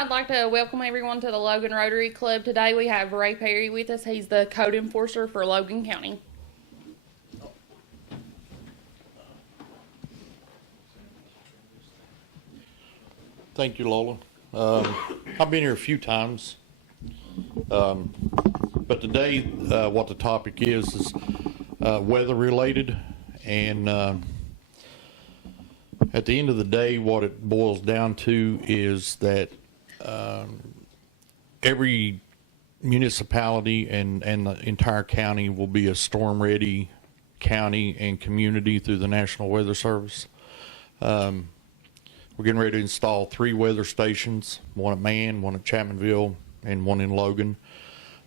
I'd like to welcome everyone to the Logan Rotary Club. Today we have Ray Perry with us. He's the code enforcer for Logan County. Thank you, Lola. I've been here a few times, but today what the topic is weather related, and at the end of the day what it boils down to is that every municipality and the entire county will be a storm ready county and community through the National Weather Service. We're getting ready to install 3 weather stations, one at Man, one at Chapmanville, and one in Logan.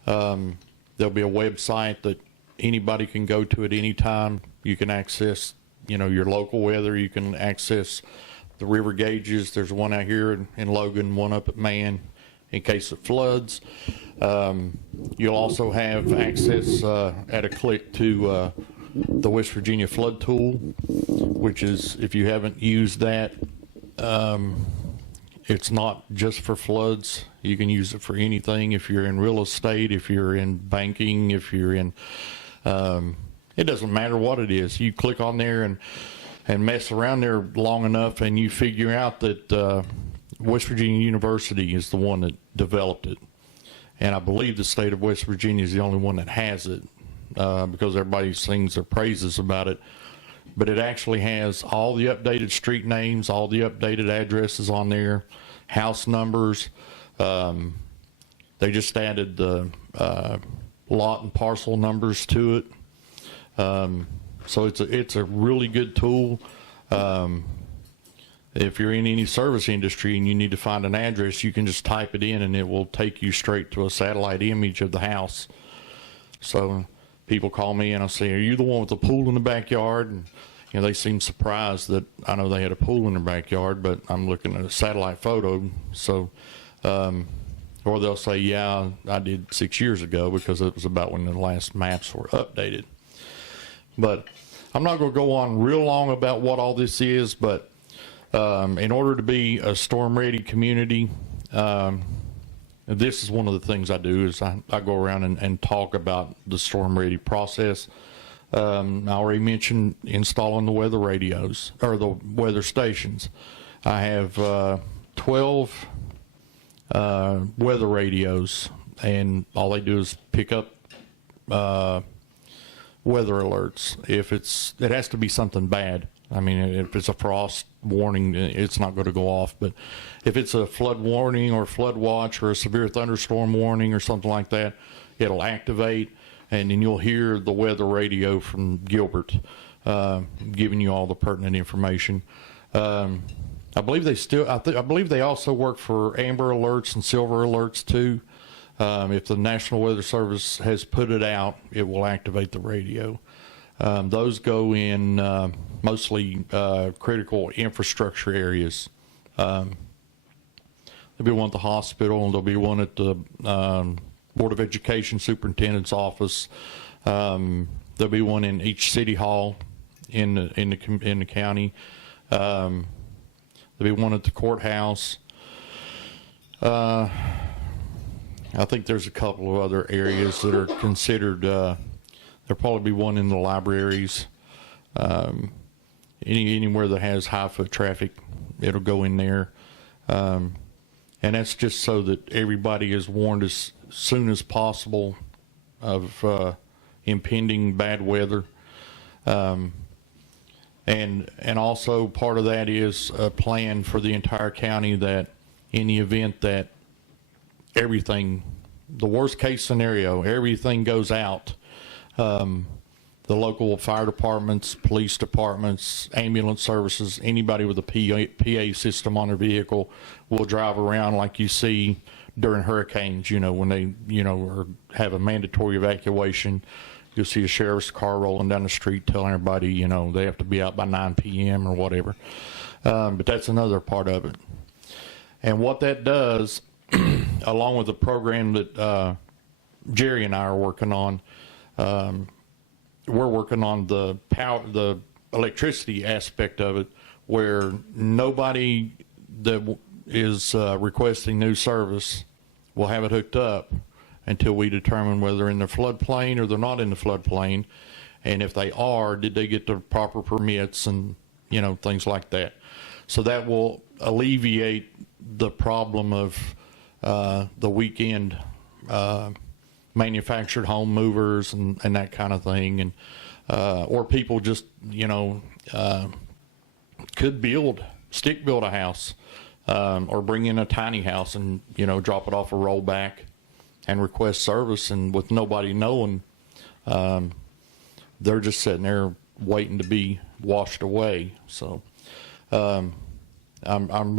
There'll be a website that anybody can go to at any time. You can access, your local weather. You can access the river gauges. There's one out here in Logan, one up at Man in case it floods. You'll also have access at a click to the West Virginia flood tool, which is, if you haven't used that, it's not just for floods. You can use it for anything. If you're in real estate, if you're in banking, if you're in, it doesn't matter what it is. You click on there and mess around there long enough, and you figure out that West Virginia University is the one that developed it. And I believe the state of West Virginia is the only one that has it, because everybody sings their praises about it. But it actually has all the updated street names, all the updated addresses on there, house numbers. They just added the lot and parcel numbers to it. So it's a really good tool. If you're in any service industry and you need to find an address, you can just type it in and it will take you straight to a satellite image of the house. So people call me and I say, "Are you the one with the pool in the backyard?" And they seem surprised that I know they had a pool in their backyard, but I'm looking at a satellite photo. So, or they'll say, "Yeah, I did 6 years ago," because it was about when the last maps were updated. But I'm not going to go on real long about what all this is, but in order to be a storm-ready community, this is one of the things I do, is I go around and talk about the storm-ready process. I already mentioned installing the weather radios, or the weather stations. I have 12 weather radios, and all they do is pick up weather alerts. If it has to be something bad. I mean, if it's a frost warning, it's not going to go off. But if it's a flood warning or flood watch or a severe thunderstorm warning or something like that, it'll activate, and then you'll hear the weather radio from Gilbert giving you all the pertinent information. I believe I believe they also work for Amber Alerts and Silver Alerts too. If the National Weather Service has put it out, it will activate the radio. Those go in mostly critical infrastructure areas. There'll be one at the hospital, and there'll be one at the Board of Education Superintendent's office. There'll be one in each city hall in the county. There'll be one at the courthouse. I think there's a couple of other areas that are considered. There'll probably be one in the libraries. Anywhere that has high foot traffic, it'll go in there. And that's just so that everybody is warned as soon as possible of impending bad weather. And also part of that is a plan for the entire county, that in the event that everything, the worst case scenario, everything goes out, the local fire departments, police departments, ambulance services, anybody with a PA system on their vehicle will drive around like you see during hurricanes, when they, or have a mandatory evacuation. You'll see a sheriff's car rolling down the street telling everybody, they have to be out by 9 p.m. or whatever. But that's another part of it. And what that does, along with the program that Jerry and I are working on, we're working on the electricity aspect of it, where nobody that is requesting new service, we'll have it hooked up until we determine whether they're in the floodplain or they're not in the floodplain. And if they are, did they get the proper permits and, things like that. So that will alleviate the problem of the weekend manufactured home movers and that kind of thing. And or people just, could stick build a house or bring in a tiny house and, drop it off a rollback and request service, and with nobody knowing, they're just sitting there waiting to be washed away. So I'm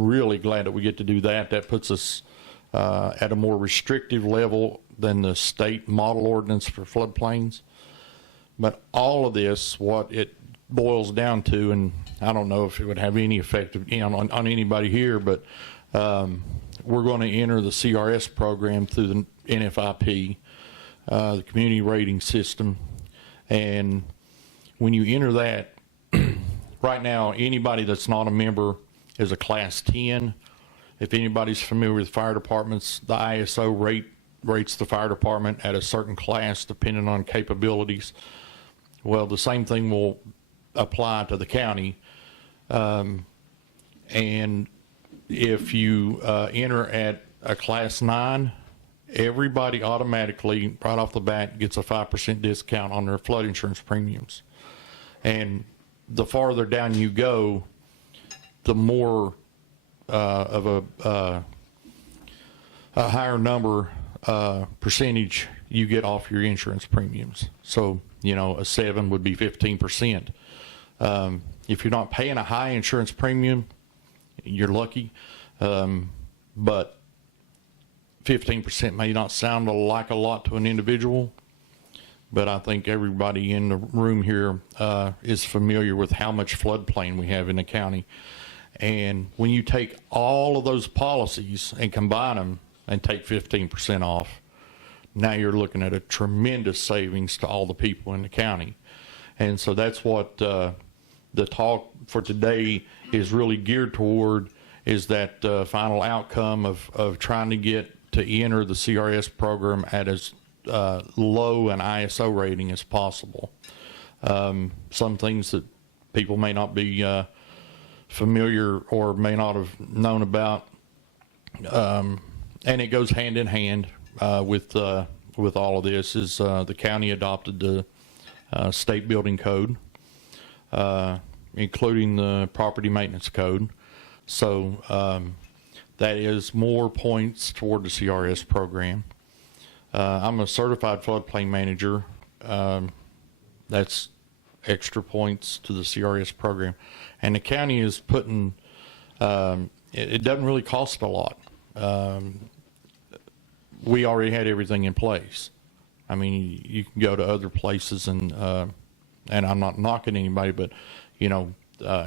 really glad that we get to do that. That puts us at a more restrictive level than the state model ordinance for floodplains. But all of this, what it boils down to, and I don't know if it would have any effect on anybody here, but we're going to enter the CRS program through the NFIP, the community rating system. And when you enter that, right now, anybody that's not a member is a class 10. If anybody's familiar with fire departments, the ISO rates the fire department at a certain class depending on capabilities. Well, the same thing will apply to the county. And if you enter at a class 9, everybody automatically, right off the bat, gets a 5% discount on their flood insurance premiums. And the farther down you go, the more of a higher number percentage you get off your insurance premiums. So, a 7 would be 15%. If you're not paying a high insurance premium, you're lucky. But 15% may not sound like a lot to an individual, but I think everybody in the room here is familiar with how much floodplain we have in the county. And when you take all of those policies and combine them and take 15% off, now you're looking at a tremendous savings to all the people in the county. And so that's what the talk for today is really geared toward, is that final outcome of trying to get to enter the CRS program at as low an ISO rating as possible. Some things that people may not be familiar or may not have known about, and it goes hand in hand with all of this, is the county adopted the state building code, including the property maintenance code. So that is more points toward the CRS program. I'm a certified floodplain manager. That's extra points to the CRS program. And the county is putting, it doesn't really cost a lot. We already had everything in place. I mean, you can go to other places and I'm not knocking anybody, but,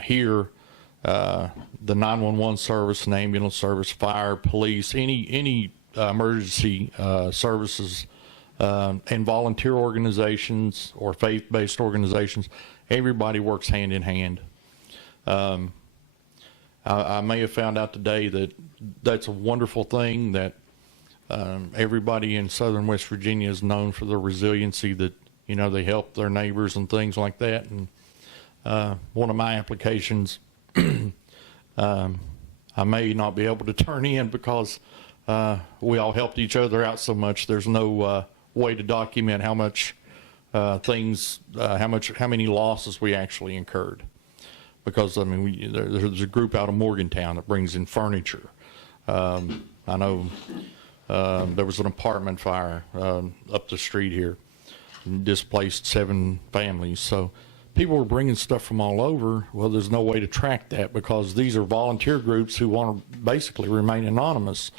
here, the 911 service and ambulance service, fire, police, any emergency services, and volunteer organizations or faith-based organizations, everybody works hand in hand. I may have found out today that that's a wonderful thing, that everybody in southern West Virginia is known for their resiliency, that, they help their neighbors and things like that. And one of my applications, I may not be able to turn in because we all helped each other out so much. There's no way to document how much how many losses we actually incurred. Because there's a group out of Morgantown that brings in furniture. I know there was an apartment fire up the street here, and displaced 7 families. So people were bringing stuff from all over. Well, there's no way to track that because these are volunteer groups who want to basically remain anonymous,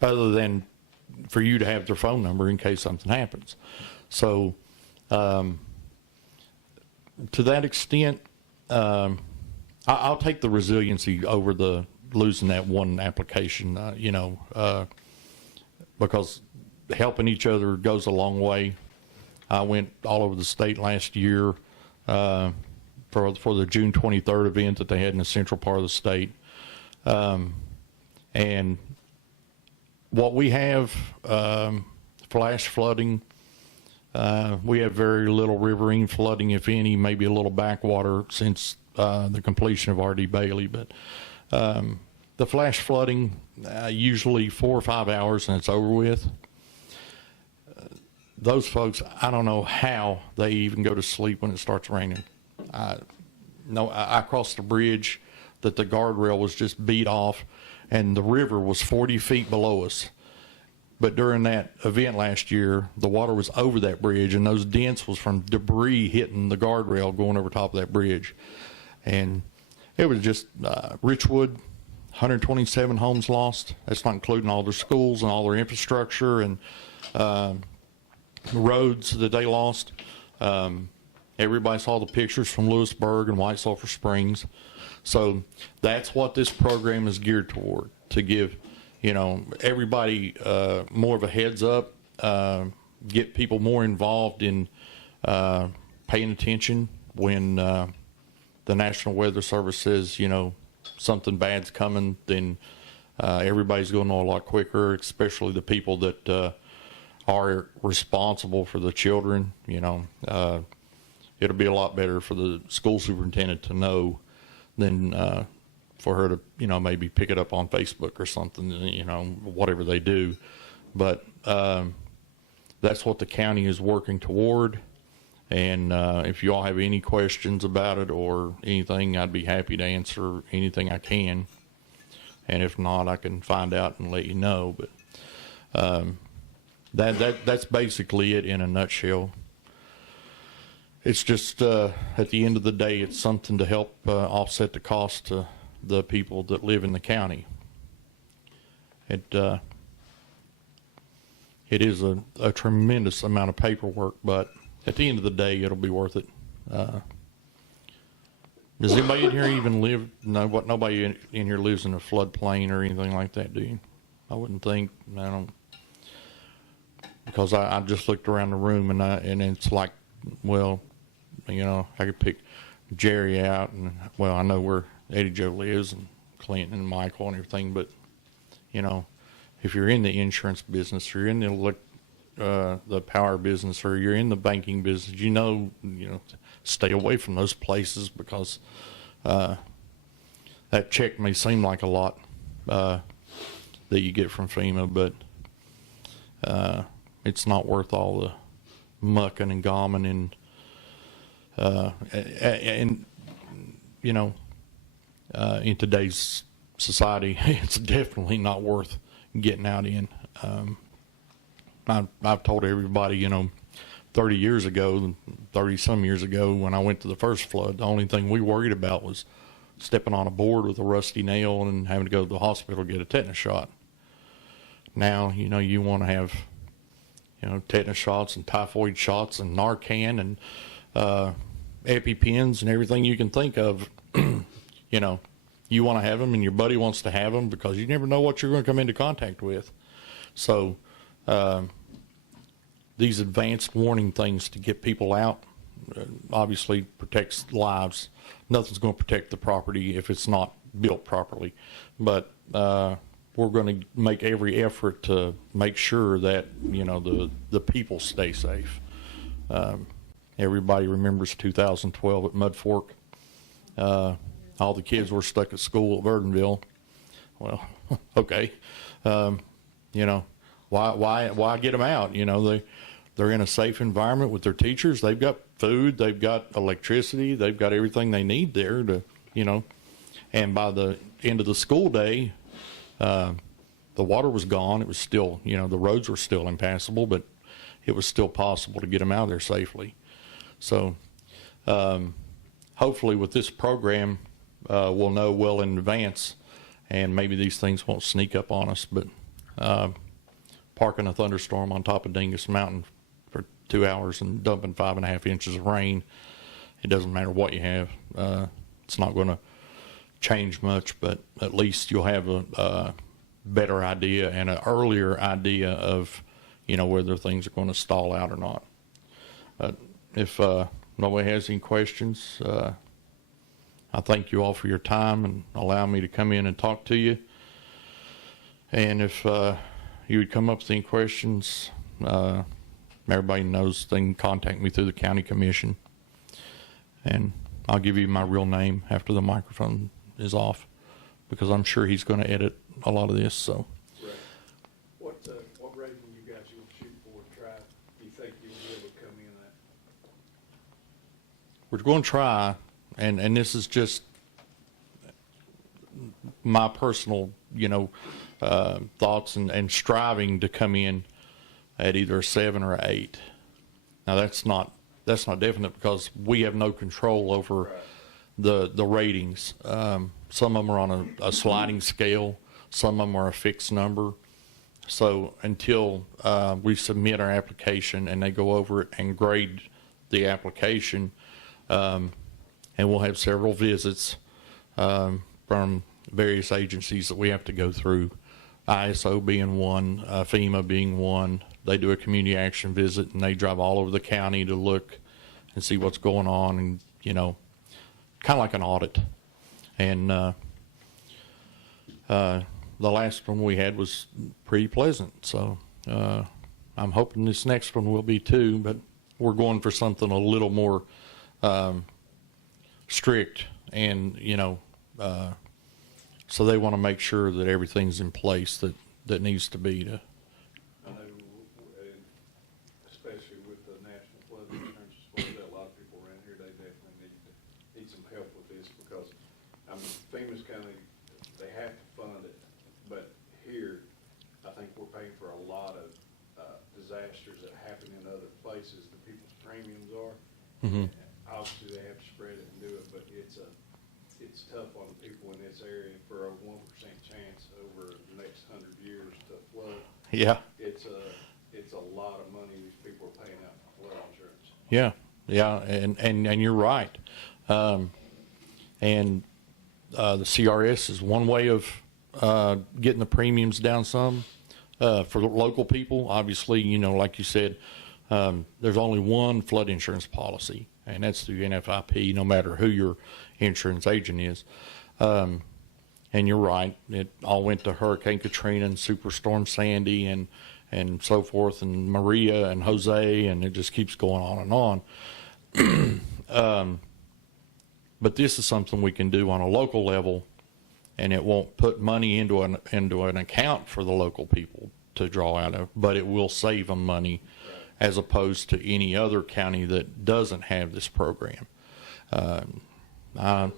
other than for you to have their phone number in case something happens. So to that extent, I'll take the resiliency over the losing that one application, because helping each other goes a long way. I went all over the state last year for the June 23rd event that they had in the central part of the state. And what we have, flash flooding, we have very little riverine flooding, if any, maybe a little backwater since the completion of R.D. Bailey. But the flash flooding, usually 4 or 5 hours and it's over with. Those folks, I don't know how they even go to sleep when it starts raining. I crossed the bridge that the guardrail was just beat off, and the river was 40 feet below us. But during that event last year, the water was over that bridge, and those dents was from debris hitting the guardrail going over top of that bridge. And it was just Richwood, 127 homes lost. That's not including all their schools and all their infrastructure and roads that they lost. Everybody saw the pictures from Lewisburg and White Sulphur Springs. So that's what this program is geared toward, to give, everybody more of a heads up, get people more involved in paying attention when the National Weather Service says, something bad's coming, then everybody's going to know a lot quicker, especially the people that are responsible for the children. It'll be a lot better for the school superintendent to know than for her to, maybe pick it up on Facebook or something, whatever they do. But that's what the county is working toward. And if you all have any questions about it or anything, I'd be happy to answer anything I can. And if not, I can find out and let you know. But that's basically it in a nutshell. It's just at the end of the day, it's something to help offset the cost to the people that live in the county. It is a tremendous amount of paperwork, but at the end of the day, it'll be worth it. Does anybody in here even live? No, nobody in here lives in a floodplain or anything like that, do you? I wouldn't think. I don't, because I just looked around the room and it's like, well, I could pick Jerry out, and well, I know where Eddie Joe lives and Clinton and Michael and everything, but if you're in the insurance business or you're in the power business or you're in the banking business, stay away from those places, because that check may seem like a lot that you get from FEMA, but it's not worth all the mucking and gomming and in today's society, it's definitely not worth getting out in. I've told everybody, 30 years ago, 30 some years ago, when I went to the first flood, the only thing we worried about was stepping on a board with a rusty nail and having to go to the hospital to get a tetanus shot. Now, you want to have, tetanus shots and typhoid shots and Narcan and EpiPens and everything you can think of. You want to have them and your buddy wants to have them, because you never know what you're going to come into contact with. So these advanced warning things to get people out obviously protects lives. Nothing's going to protect the property if it's not built properly. But we're going to make every effort to make sure that, the people stay safe. Everybody remembers 2012 at Mud Fork. All the kids were stuck at school at Verdonville. Well, okay. Why get them out? They're in a safe environment with their teachers. They've got food. They've got electricity. They've got everything they need there to, and by the end of the school day, the water was gone. It was still, the roads were still impassable, but it was still possible to get them out of there safely. So hopefully with this program, we'll know well in advance, and maybe these things won't sneak up on us. But parking a thunderstorm on top of Dingus Mountain for 2 hours and dumping 5.5 inches of rain, it doesn't matter what you have. It's not going to change much, but at least you'll have a better idea and an earlier idea of, whether things are going to stall out or not. If nobody has any questions, I thank you all for your time and allowing me to come in and talk to you. And if you would come up with any questions, everybody knows they can contact me through the county commission. And I'll give you my real name after the microphone is off, because I'm sure he's going to edit a lot of this. So, Right. What rating you guys gonna shoot for? Try. Do you think you'll be able to come in at? we're going to try, and this is just my personal, thoughts and striving to come in at either a 7 or an 8. Now that's not definite, because we have no control over the ratings. Some of them are on a sliding scale. Some of them are a fixed number. So until we submit our application and they go over it and grade the application, and we'll have several visits from various agencies that we have to go through, ISO being one, FEMA being one. They do a community action visit, and they drive all over the county to look and see what's going on, and, kind of like an audit. And the last one we had was pretty pleasant. So I'm hoping this next one will be too, but we're going for something a little more strict, and, so they want to make sure that everything's in place that needs to be to. I know, especially with the national flood insurance, as well, a lot of people around here, they definitely need some help with this, because, FEMA's they have to fund it, but here, I think we're paying for a lot of disasters that happen in other places that people's premiums are. Mm-hmm. Obviously, they have to spread it and do it, but it's tough on the people in this area for a 1% chance over the next 100 years to flood. Yeah. It's a lot of money these people are paying out for flood insurance. Yeah, and you're right. And the CRS is one way of getting the premiums down some. For the local people, obviously, like you said, there's only one flood insurance policy, and that's through NFIP, no matter who your insurance agent is. And you're right, it all went to Hurricane Katrina and Superstorm Sandy and so forth, and Maria and Jose, and it just keeps going on and on. But this is something we can do on a local level, and it won't put money into an account for the local people to draw out of, but it will save them money, as opposed to any other county that doesn't have this program. It's not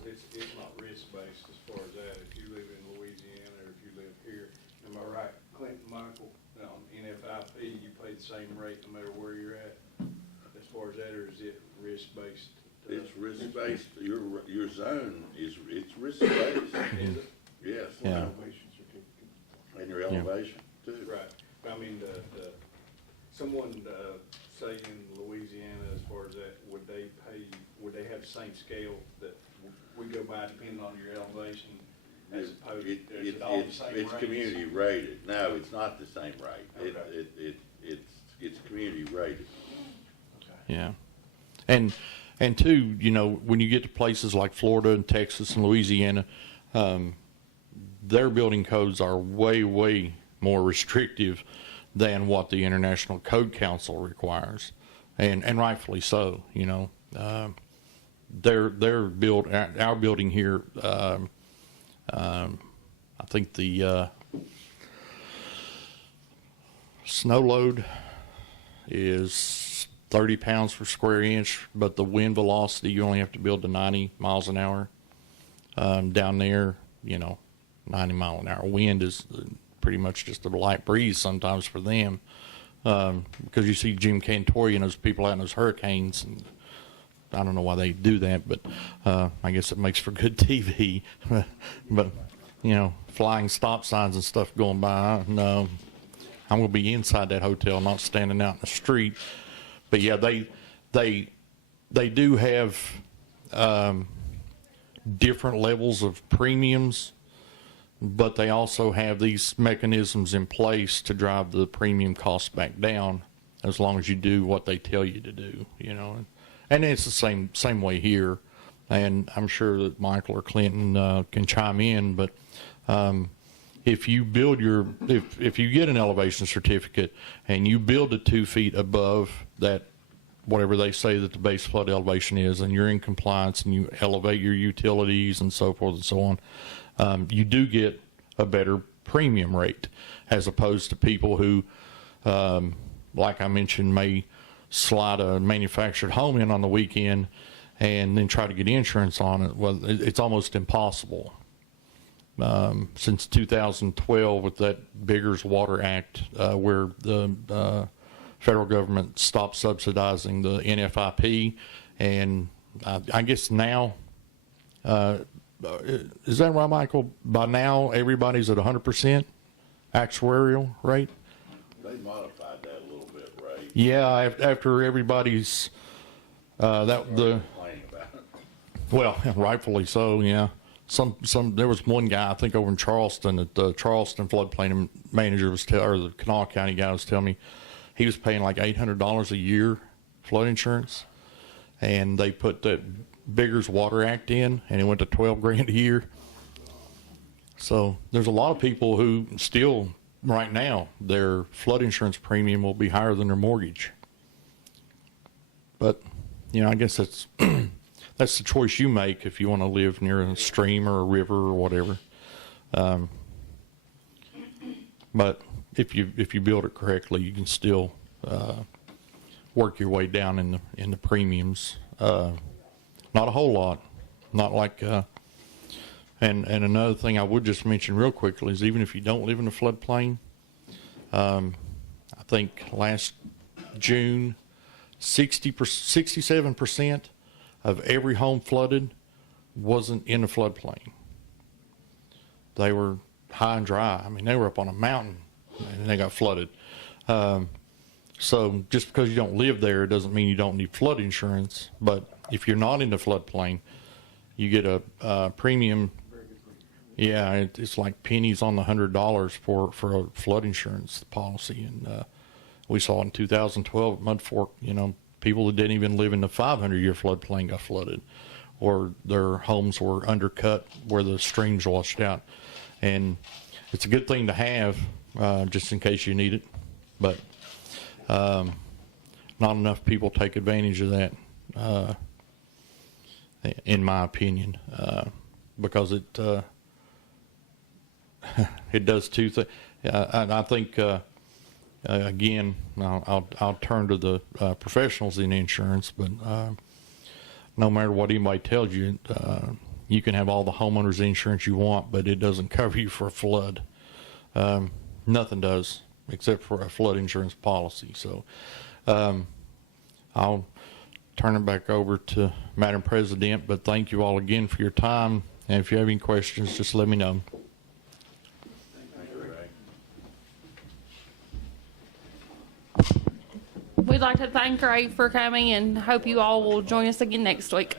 risk-based as far as that. If you live in Louisiana or if you live here, am I right, Clinton, Michael, on NFIP, you pay the same rate no matter where you're at as far as that, or is it risk-based? It's risk-based. Your zone it's risk-based. Is it? Yes. Yeah. And your elevation too. Right. Someone, say in Louisiana, as far as that, would they have the same scale that we go by depending on your elevation, as opposed, is it all the same It's rates? community rated. No, it's not the same rate. Okay. It's community rated. Yeah. And two, when you get to places like Florida and Texas and Louisiana, their building codes are way, way more restrictive than what the International Code Council requires, and rightfully so. Our building here, I think the snow load is 30 pounds per square inch, but the wind velocity, you only have to build to 90 miles an hour. Down there, 90 mile an hour wind is pretty much just a light breeze sometimes for them, because you see Jim Cantori and those people out in those hurricanes, and I don't know why they do that, but I guess it makes for good TV. But flying stop signs and stuff going by, no, I'm going to be inside that hotel, not standing out in the street. But yeah, they do have different levels of premiums, but they also have these mechanisms in place to drive the premium costs back down, as long as you do what they tell you to do, And it's the same way here, and I'm sure that Michael or Clinton can chime in, but if you build if you get an elevation certificate and you build it 2 feet above that, whatever they say that the base flood elevation is, and you're in compliance and you elevate your utilities and so forth and so on, you do get a better premium rate, as opposed to people who, like I mentioned, may slide a manufactured home in on the weekend and then try to get insurance on it. Well, it's almost impossible. Since 2012, with that Biggers Water Act, where the federal government stopped subsidizing the NFIP, and I guess now, is that right, Michael? By now, everybody's at 100% actuarial rate? They modified that a little bit, right? Yeah, after everybody's, Complaining about it. well, rightfully so, yeah. There was one guy, I think over in Charleston, that the Charleston floodplain manager or the Kanawha County guy was telling me he was paying like $800 a year flood insurance, and they put that Biggers Water Act in, and it went to $12 grand a year. So there's a lot of people who still, right now, their flood insurance premium will be higher than their mortgage. But, I guess that's that's the choice you make if you want to live near a stream or a river or whatever. But if you build it correctly, you can still work your way down in the premiums. Not a whole lot, not like. And another thing I would just mention real quickly is, even if you don't live in a floodplain, I think last June, 67% of every home flooded wasn't in a floodplain. They were high and dry. I mean, they were up on a mountain and they got flooded. So just because you don't live there doesn't mean you don't need flood insurance. But if you're not in the floodplain, you get a premium. Yeah, it's like pennies on the $100 for a flood insurance policy. And we saw in 2012 at Mud Fork, people that didn't even live in the 500-year floodplain got flooded, or their homes were undercut where the streams washed out. And it's a good thing to have, just in case you need it. But not enough people take advantage of that, in my opinion, because it it does two things. And I think, again, I'll turn to the professionals in insurance, but no matter what anybody tells you, you can have all the homeowners insurance you want, but it doesn't cover you for a flood. Nothing does, except for a flood insurance policy. So I'll turn it back over to Madam President, but thank you all again for your time. And if you have any questions, just let me know. We'd like to thank Ray for coming and hope you all will join us again next week.